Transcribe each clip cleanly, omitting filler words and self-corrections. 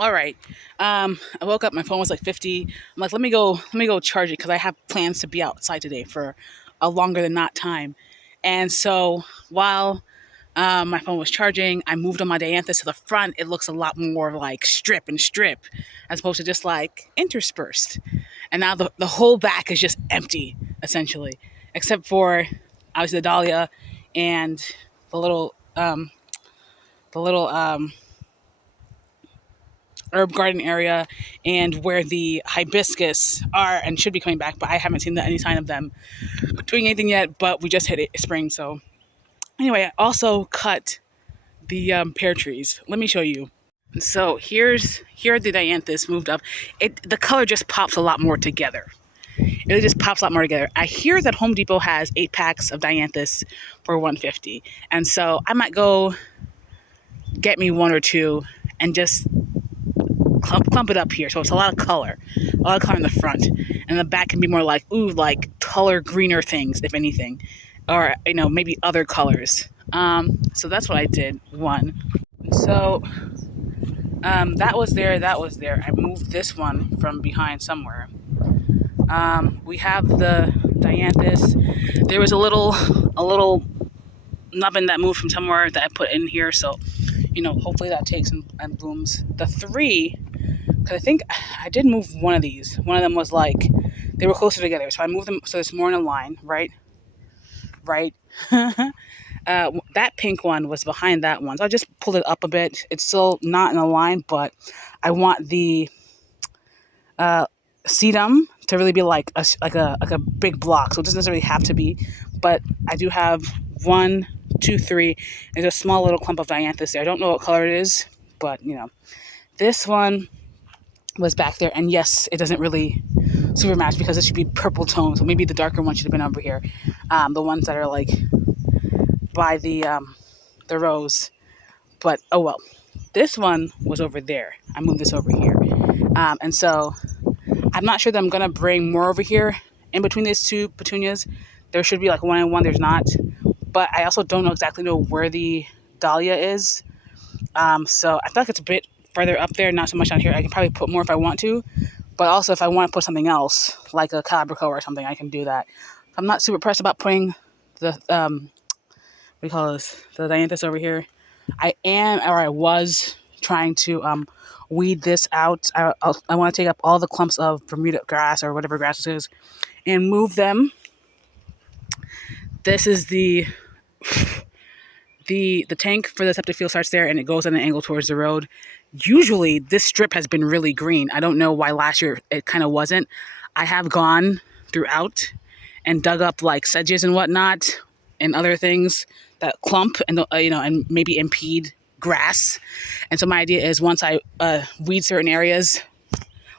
All right. I woke up. My phone was like 50. I'm like, let me go charge it because I have plans to be outside today for a longer than not time. And so while my phone was charging, I moved on my dianthus to the front. It looks a lot more like strip and strip, as opposed to just like interspersed. And now the whole back is just empty, essentially, except for obviously the dahlia and the little herb garden area and where the hibiscus are and should be coming back, but I haven't seen any sign of them doing anything yet. But we just hit spring, so anyway, I also cut the pear trees. Let me show you. So here the dianthus moved up. The color just pops a lot more together. It just pops a lot more together. I hear that Home Depot has 8 packs of dianthus for $150, and so I might go get me one or two and just clump it up here. So it's a lot of color in the front, and the back can be more like like taller, greener things, if anything, or maybe other colors. So that's what I did. One. So that was there. That was there. I moved this one from behind somewhere. We have the dianthus. There was a little nubbin that moved from somewhere that I put in here. So hopefully that takes and blooms. The three, because I think I did move one of these. One of them was like they were closer together, so I moved them so it's more in a line, right? That pink one was behind that one, so I just pulled it up a bit. It's still not in a line, but I want the sedum to really be like a big block. So it doesn't necessarily have to be, but I do have 1, 2, 3. There's a small little clump of dianthus there. I don't know what color it is, but this one was back there, and yes, it doesn't really super match because it should be purple tone. So maybe the darker one should have been over here. The ones that are like by the rose, but oh well. This one was over there. I moved this over here, and so I'm not sure that I'm gonna bring more over here in between these two petunias. There should be like one and one. There's not, but I also don't exactly know where the dahlia is. So I feel like it's a bit further up there, not so much down here. I can probably put more if I want to, but also if I want to put something else like a calabrico or something, I can do that. I'm not super pressed about putting the what do you call this, the dianthus over here. I was trying to weed this out. I want to take up all the clumps of Bermuda grass or whatever grass this is and move them. This is the tank for the septic field starts there, and it goes at an angle towards the road. Usually this strip has been really green. I don't know why last year it kind of wasn't. I have gone throughout and dug up like sedges and whatnot and other things that clump and and maybe impede grass. And so my idea is once I weed certain areas,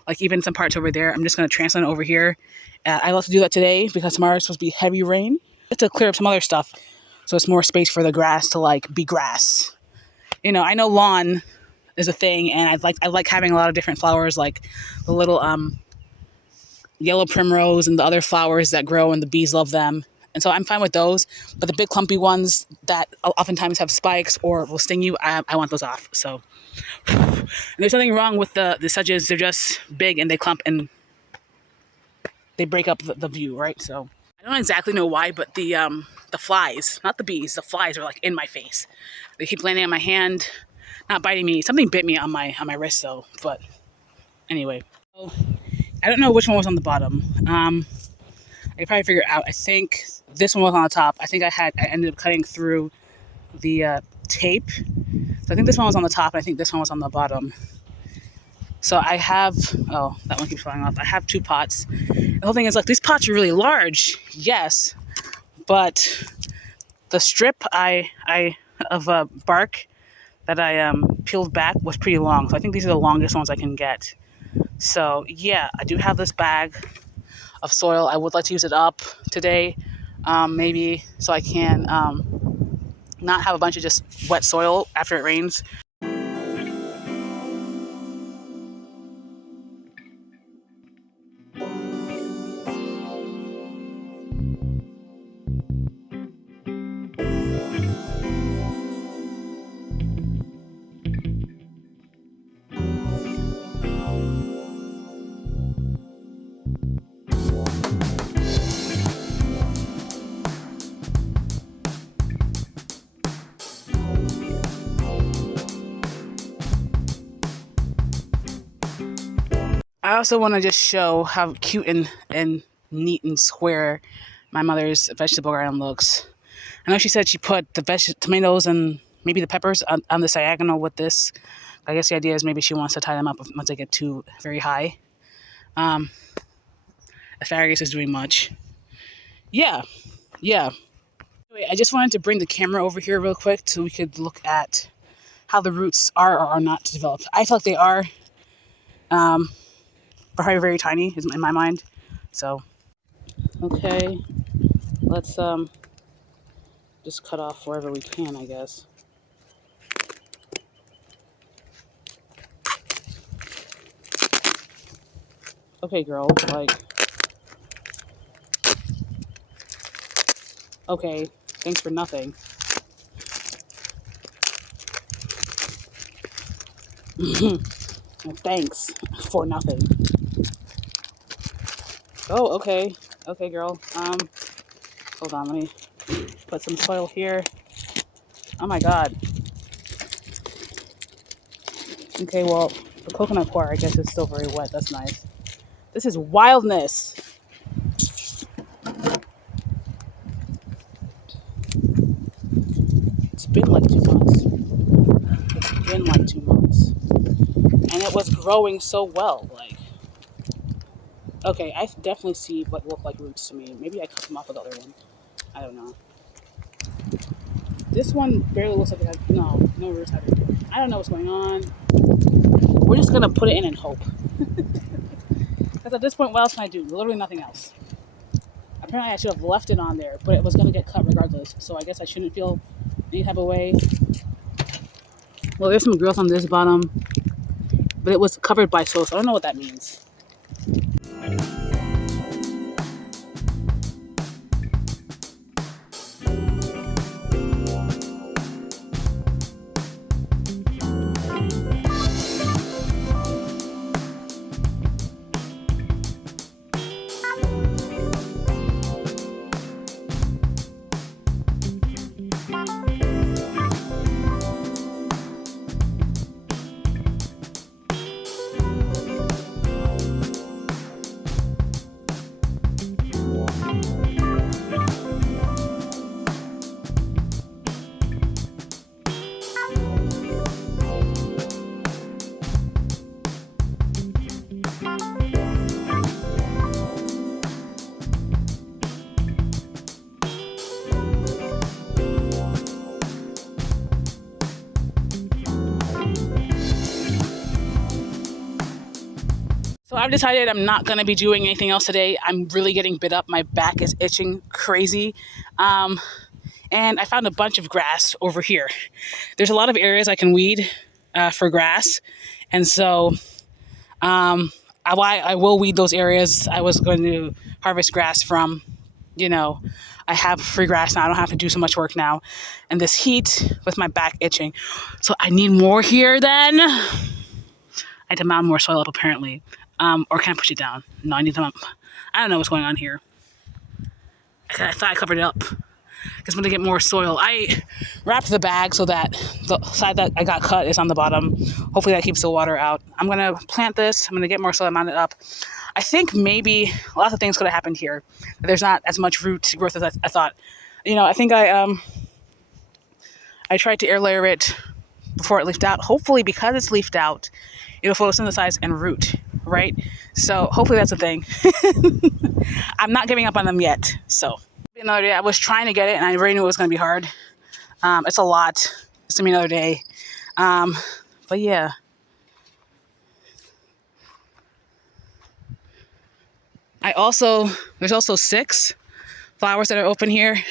like even some parts over there, I'm just going to transplant over here. I love to do that today because tomorrow is supposed to be heavy rain. To clear up some other stuff, so it's more space for the grass to like be grass. I know lawn is a thing, and I like having a lot of different flowers, like the little yellow primrose and the other flowers that grow, and the bees love them. And so I'm fine with those, but the big clumpy ones that oftentimes have spikes or will sting you, I want those off. So and there's nothing wrong with the sedges. They're just big and they clump and they break up the view, right? So I don't exactly know why, but the flies, not the bees, the flies are like in my face. They keep landing on my hand, not biting me. Something bit me on my wrist though. But anyway, so, I don't know which one was on the bottom. I could probably figure it out. I think this one was on the top. I think I ended up cutting through the tape. So I think this one was on the top, and I think this one was on the bottom. So I have, oh, that one keeps falling off. I have 2 pots. The whole thing is like, these pots are really large, yes, but the strip of bark that I peeled back was pretty long. So I think these are the longest ones I can get. So yeah, I do have this bag of soil. I would like to use it up today, maybe so I can not have a bunch of just wet soil after it rains. I also want to just show how cute and neat and square my mother's vegetable garden looks. I know she said she put the tomatoes and maybe the peppers on the diagonal with this. I guess the idea is maybe she wants to tie them up once they get too very high. Asparagus is doing much. Yeah, yeah. Anyway, I just wanted to bring the camera over here real quick so we could look at how the roots are or are not developed. I feel like they are very, very tiny is in my mind. So, okay, let's just cut off wherever we can, I guess. Okay, girl, like, okay, thanks for nothing. Thanks for nothing. Oh, okay. Okay, girl. Hold on, let me put some soil here. Oh my god. Okay, well, the coconut coir, I guess, is still very wet. That's nice. This is wildness. It's been like 2 months. It's been like 2 months. And it was growing so well. Like, okay, I definitely see what look like roots to me. Maybe I cut them off with the other one. I don't know. This one barely looks like it has, no roots either. I don't know what's going on. We're just gonna put it in and hope. Because at this point, what else can I do? Literally nothing else. Apparently I should have left it on there, but it was gonna get cut regardless. So I guess I shouldn't feel any type of way. Well, there's some growth on this bottom, but it was covered by soil, so I don't know what that means. So I've decided I'm not going to be doing anything else today. I'm really getting bit up. My back is itching crazy. And I found a bunch of grass over here. There's a lot of areas I can weed for grass. And so I will weed those areas I was going to harvest grass from. I have free grass now. I don't have to do so much work now. And this heat with my back itching. So I need more here then. I had to mound more soil up apparently. Or can I push it down? No, I need to. I don't know what's going on here. I thought I covered it up. Because I'm going to get more soil. I wrapped the bag so that the side that I got cut is on the bottom. Hopefully that keeps the water out. I'm going to plant this. I'm going to get more soil, mount it up. I think maybe lots of things could have happened here. There's not as much root growth as I thought. I think I tried to air layer it before it leafed out. Hopefully, because it's leafed out, it'll photosynthesize and root, right? So hopefully that's a thing. I'm not giving up on them yet. So another day, I was trying to get it, and I already knew it was going to be hard. It's a lot. It's going to be another day. But yeah. There's also 6 flowers that are open here.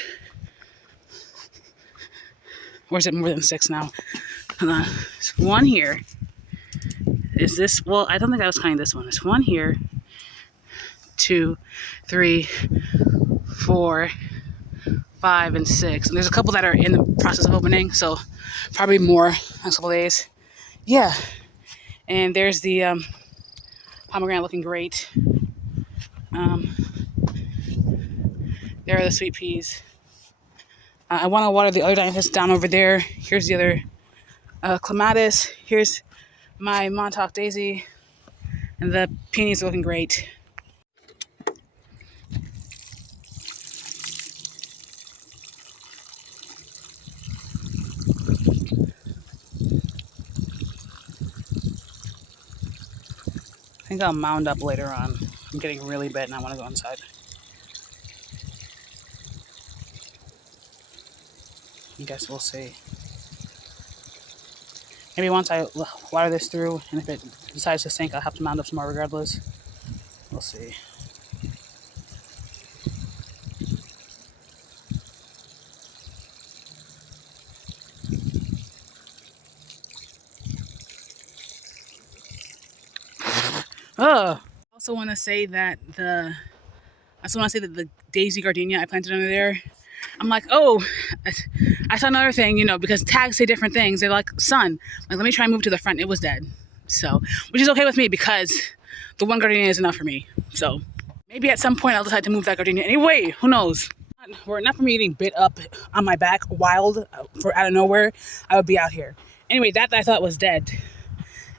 Or is it more than 6 now? Hold on. There's one here. Is this, well, I don't think I was counting this one. There's one here. 2, 3, 4, 5, and 6. And there's a couple that are in the process of opening, so probably more next couple days. Yeah. And there's the pomegranate looking great. There are the sweet peas. I want to water the other dianthus down over there. Here's the other clematis. Here's my Montauk daisy. And the peonies are looking great. I think I'll mound up later on. I'm getting really bit and I want to go inside. I guess we'll see. Maybe once I water this through, and if it decides to sink, I'll have to mound up some more regardless. We'll see. Oh, I also want to say that the daisy gardenia I planted under there. I'm like, oh, I saw another thing, because tags say different things. They're like sun. Like, let me try and move to the front. It was dead. So, which is okay with me because the one gardenia is enough for me. So, maybe at some point I'll decide to move that gardenia. Anyway, who knows? Were it not for me getting bit up on my back wild for out of nowhere, I would be out here. Anyway, that I thought was dead.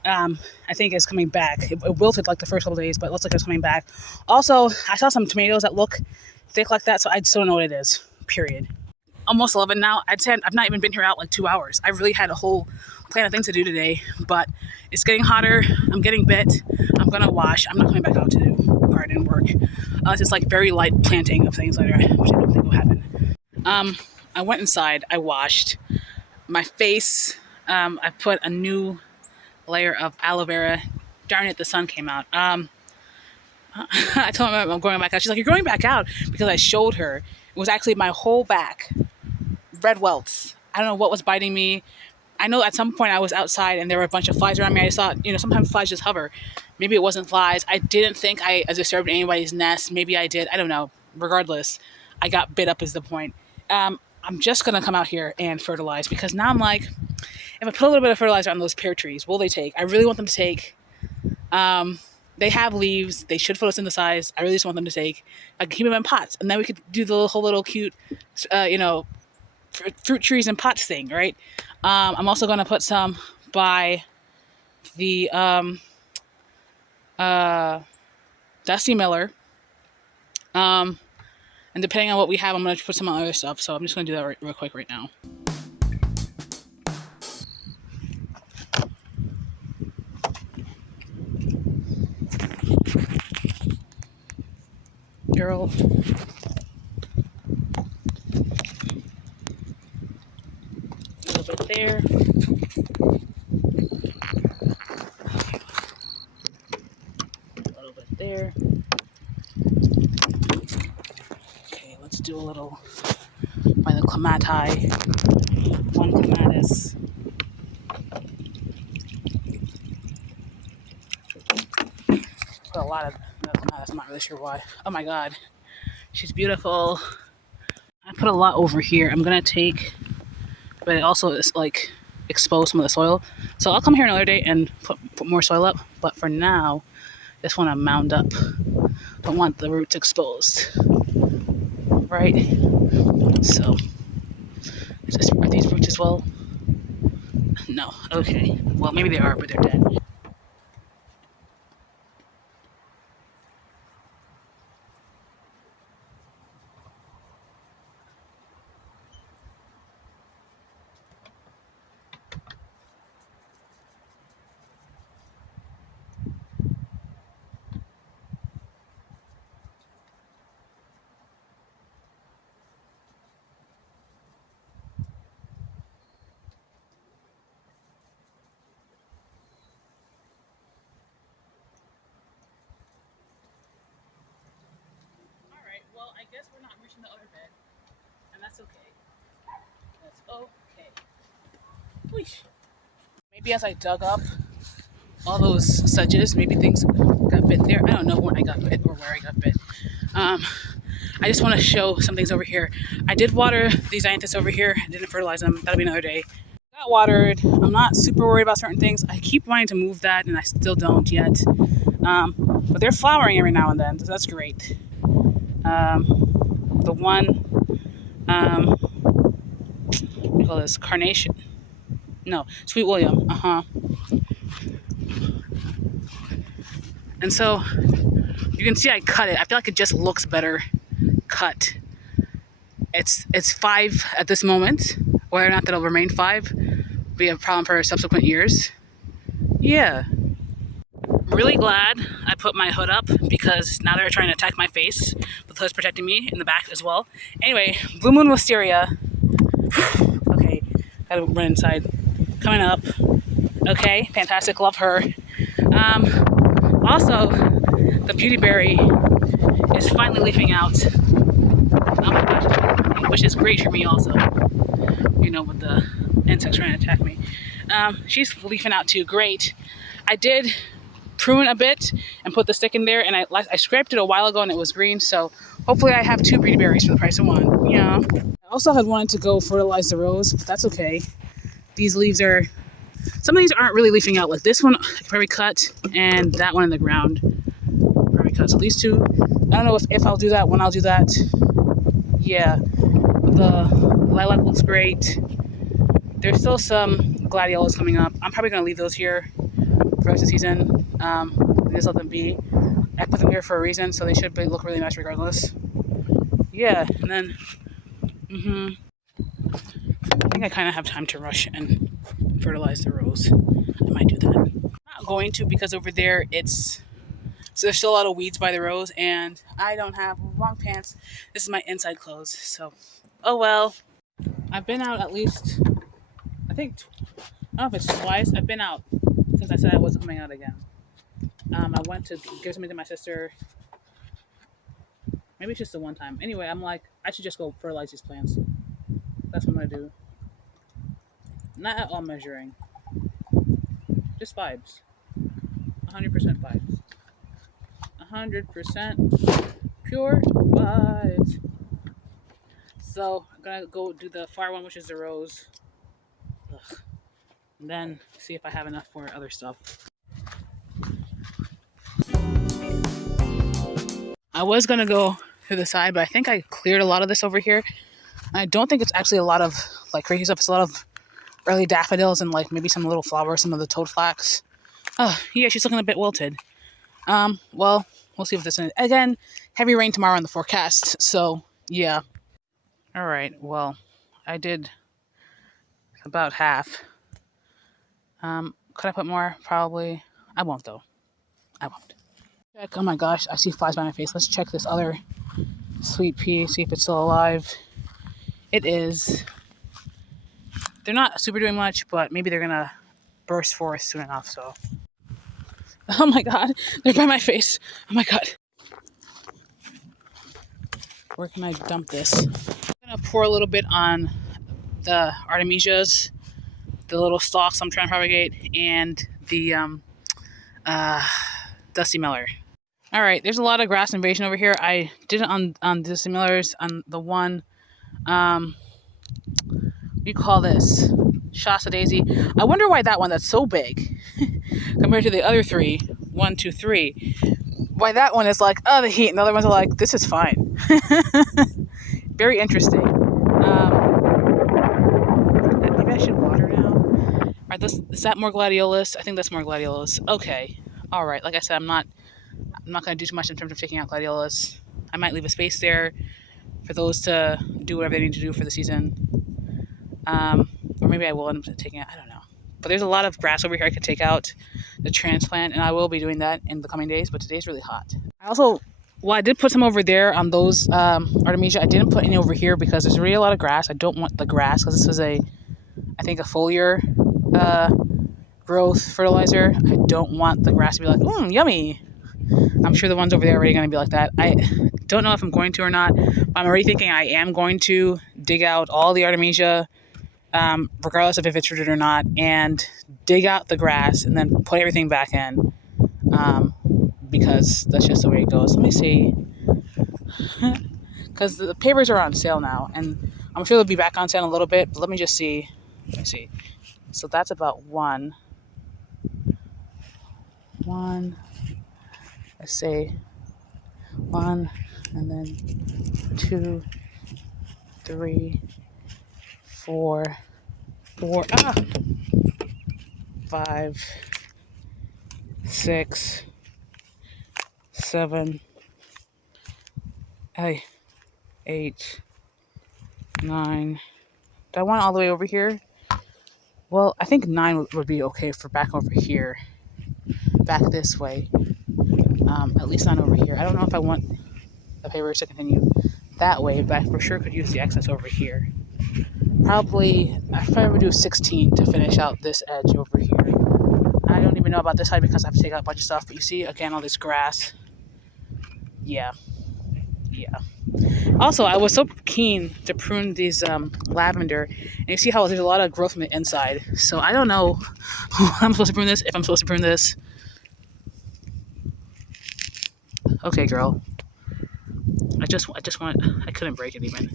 I think is coming back. It wilted like the first couple days, but it looks like it's coming back. Also, I saw some tomatoes that look thick like that, so I just don't know what it is. Period. Almost 11 now. I'd say I've not even been here out like 2 hours. I really had a whole plan of things to do today, but it's getting hotter. I'm getting bit. I'm gonna wash. I'm not coming back out to do garden work unless it's like very light planting of things later, which I don't think will happen. I went inside. I washed my face. I put a new layer of aloe vera. Darn it, the sun came out. I told my mom I'm going back out. She's like, you're going back out? Because I showed her. It was actually my whole back. Red welts. I don't know what was biting me. I know at some point I was outside and there were a bunch of flies around me. I just thought, sometimes flies just hover. Maybe it wasn't flies. I didn't think I disturbed anybody's nest. Maybe I did. I don't know. Regardless, I got bit up is the point. I'm just going to come out here and fertilize because now I'm like, if I put a little bit of fertilizer on those pear trees, will they take? I really want them to take. They have leaves. They should photosynthesize. I really just want them to take. I can keep them in pots. And then we could do the whole little cute, fruit trees and pots thing, right? I'm also going to put some by the Dusty Miller. And depending on what we have, I'm going to put some other stuff. So I'm just going to do that real quick right now. Girl. A little bit there. A little bit there. Okay, let's do a little by the clematis. One clematis. Put a lot of clematis. I'm not really sure why. Oh my god. She's beautiful. I put a lot over here. I'm gonna take, but it also is like expose some of the soil. So I'll come here another day and put more soil up. But for now, just want to mound up. Don't want the roots exposed, right? So, are these roots as well? No. Okay. Well, maybe they are, but they're dead. Well, I guess we're not reaching the other bed, and that's okay. That's okay. Whoosh. Maybe as I dug up all those sedges, maybe things got bit there. I don't know when I got bit or where I got bit. I just want to show some things over here. I did water these Ianthus over here. I didn't fertilize them. That'll be another day. Got watered. I'm not super worried about certain things. I keep wanting to move that, and I still don't yet. But they're flowering every now and then, so that's great. The one, what do you call this? Carnation. No, Sweet William. And so you can see I cut it. I feel like it just looks better cut. It's 5 at this moment. Whether or not that'll remain 5, be a problem for subsequent years. Yeah. Really glad I put my hood up because now they're trying to attack my face. The hood's protecting me in the back as well. Anyway, Blue Moon Wisteria. Okay, gotta run inside. Coming up. Okay, fantastic. Love her. Also, the beautyberry is finally leafing out. Oh my gosh, which is great for me also. You know, with the insects trying to attack me. She's leafing out too. Great. I did prune a bit and put the stick in there, and I scraped it a while ago and it was green, so hopefully I have 2 beautyberries for the price of 1. Yeah. I also had wanted to go fertilize the rose, but that's okay. These leaves are, some of these aren't really leafing out. Like this one I could probably cut, and that one in the ground probably cut. So these 2, I don't know if I'll do that, when I'll do that. Yeah, but the lilac looks great. There's still some gladiolas coming up. I'm probably gonna leave those here for the rest of the season. Just let them be. I put them here for a reason, so they should look really nice regardless. Yeah, and then, I think I kind of have time to rush and fertilize the rose. I might do that. I'm not going to because over there so there's still a lot of weeds by the rose, and I don't have long pants. This is my inside clothes, so oh well. I've been out at least, I think, I don't know if it's twice. I've been out since I said I wasn't coming out again. I went to give something to my sister. Maybe it's just the one time. Anyway, I'm like, I should just go fertilize these plants. That's what I'm gonna do. Not at all measuring. Just vibes. 100% vibes. 100% pure vibes. So I'm gonna go do the far one, which is the rose. Ugh. And then see if I have enough for other stuff. I was gonna go to the side, but I think I cleared a lot of this over here. I don't think it's actually a lot of like crazy stuff. It's a lot of early daffodils and like maybe some little flowers, some of the toadflax. Oh, yeah, she's looking a bit wilted. Well, we'll see if this is again. Heavy rain tomorrow in the forecast. So yeah. All right. Well, I did about half. Could I put more? Probably. I won't though. I won't. Check. Oh my gosh, I see flies by my face. Let's check this other sweet pea. See if it's still alive. It is. They're not super doing much, but maybe they're gonna burst forth soon enough. So. Oh my god, they're by my face. Oh my god. Where can I dump this? I'm gonna pour a little bit on the artemisias, the little stalks I'm trying to propagate, and the dusty miller. All right, there's a lot of grass invasion over here. I did it on dusty millers on the one. What do you call this? Shasta daisy. I wonder why that one that's so big compared to the other 3, 1, 2, 3. Why that one is like, oh, the heat, and the other ones are like, this is fine. Very interesting. Maybe I should water now. All right, is that more gladiolus? I think that's more gladiolus. Okay. All right. Like I said, I'm not going to do too much in terms of taking out gladiolus. I might leave a space there for those to do whatever they need to do for the season. Or maybe I will end up taking it. I don't know. But there's a lot of grass over here I could take out to transplant, and I will be doing that in the coming days, but today's really hot. I did put some over there on those Artemisia. I didn't put any over here because there's really a lot of grass. I don't want the grass because this is I think a foliar growth fertilizer. I don't want the grass to be like, yummy. I'm sure the ones over there are already going to be like that. I don't know if I'm going to or not. I'm already thinking I am going to dig out all the Artemisia, regardless of if it's rooted or not, and dig out the grass and then put everything back in, because that's just the way it goes. Let me see, because the papers are on sale now, and I'm sure they'll be back on sale in a little bit, but let me just see. Let me see. So that's about one, let's say 1, and then 2, 3, 4, 5, 6, 7, 8, 9. Do I want it all the way over here? Well, I think 9 would be okay for back over here. Back this way. At least not over here. I don't know if I want the papers to continue that way, but I for sure could use the excess over here. Probably, I probably would do 16 to finish out this edge over here. I don't even know about this side because I have to take out a bunch of stuff, but you see, again, all this grass. Yeah. Also, I was so keen to prune these lavender, and you see how there's a lot of growth from the inside. So I don't know how I'm supposed to prune this, if I'm supposed to prune this. Okay, girl. I couldn't break it even.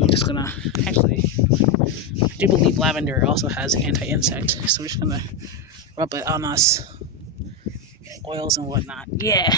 I'm just gonna, actually, I do believe lavender also has anti-insect, so we're just gonna rub it on us. Oils and whatnot. Yeah.